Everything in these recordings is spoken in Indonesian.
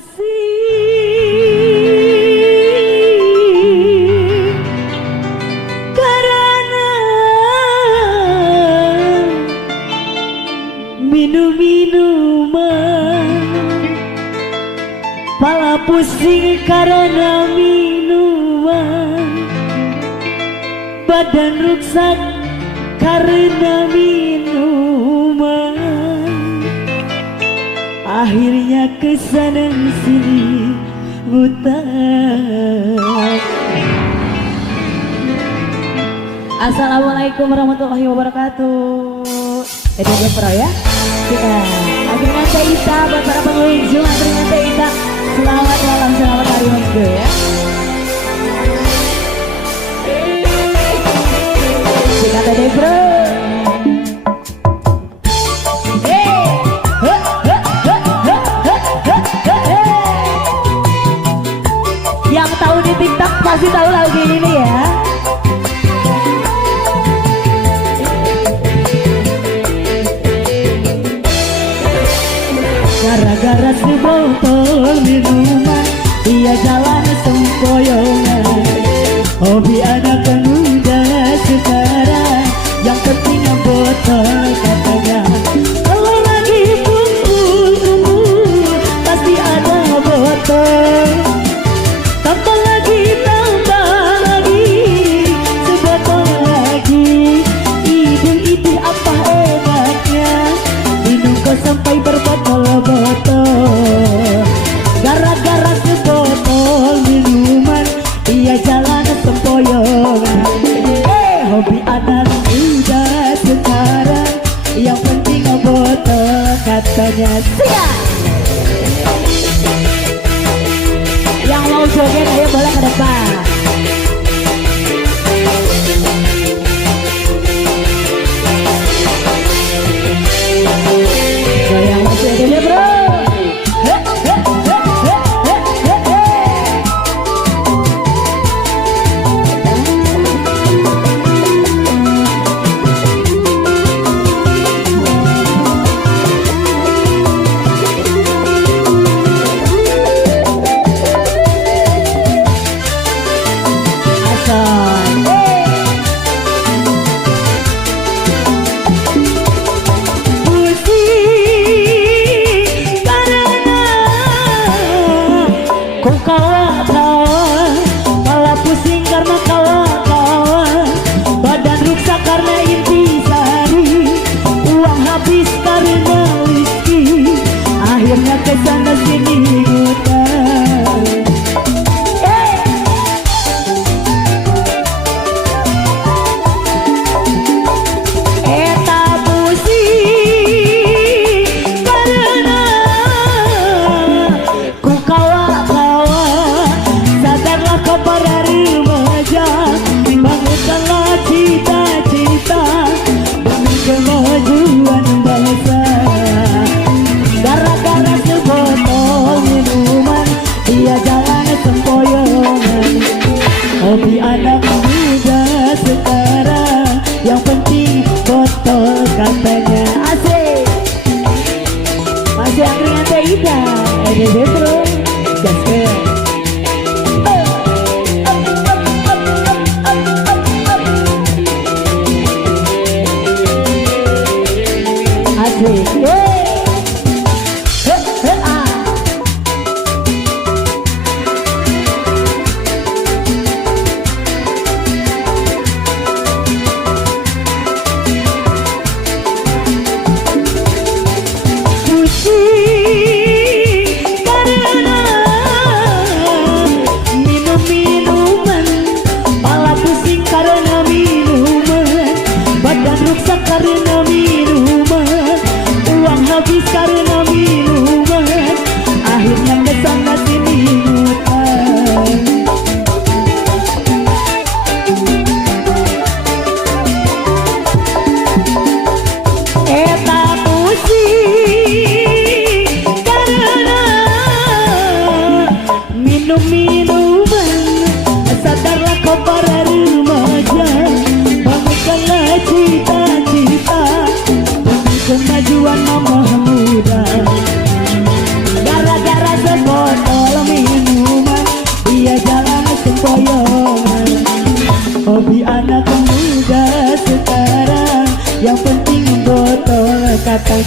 pusing karena minum-minuman, pala pusing karena minuman, badan rusak karena minuman. Akhirnya kesana sini ngutang. Assalamualaikum warahmatullahi wabarakatuh. Jadi pro ya. Kita akhirnya Teita buat para pengunjung, akhirnya Teita. Selamat malam, selamat hari Minggu ya. Kita tadi bro. Yang tahu di TikTok pasti tahu lagu ini ya. Gara-gara si botol minuman, dia jalan sempoyongan. Hobi anak muda sekarang, yang penting botol katanya. Kalau lagi kumpul umur, pasti ada botol. Tambah lagi, sebotol lagi. Ide-ide apa enaknya, minum kau sampai berbotol-botol. Gara-gara sebotol minuman, dia jalan sempoyongan. Hobi anak muda sekarang, yang penting botol katanya. Siap! Yang mau joget ayo boleh ke depan. Yang masih ada bro. Kawan-kawan, malah pusing karena kawan-kawan, badan rusak karena intisari, uang habis karena whisky, akhirnya kesana sini ngutang. Eta pusing karena ku para remaja, bangunkanlah cita-cita demi kemajuan bangsa. Gara-gara sebotol minuman, dia jalan sempoyongan. Hobi anak muda sekarang, yang penting botol katanya. Asik. Masih angkringan Teita, bro. Gaskeun. Pusing karena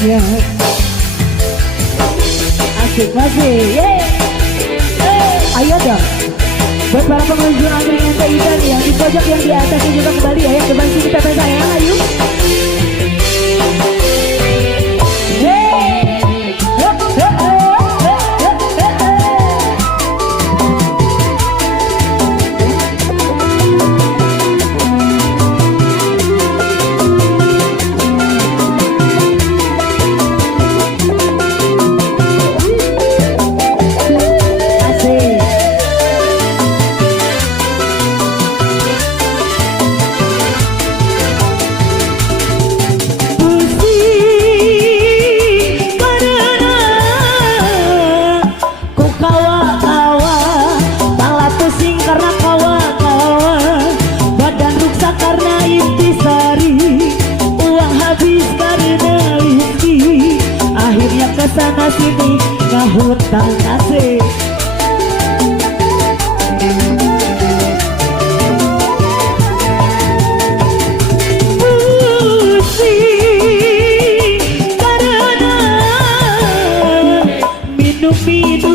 ya. Asik masih, ayo dong. Buat para pengunjung angkringan Teh Ida nih, yang di pojok yang di atasnya juga kembali ya, yang depan sini Pepe sayang, ayo. Sana sini kahutang asik. Pusing karena minum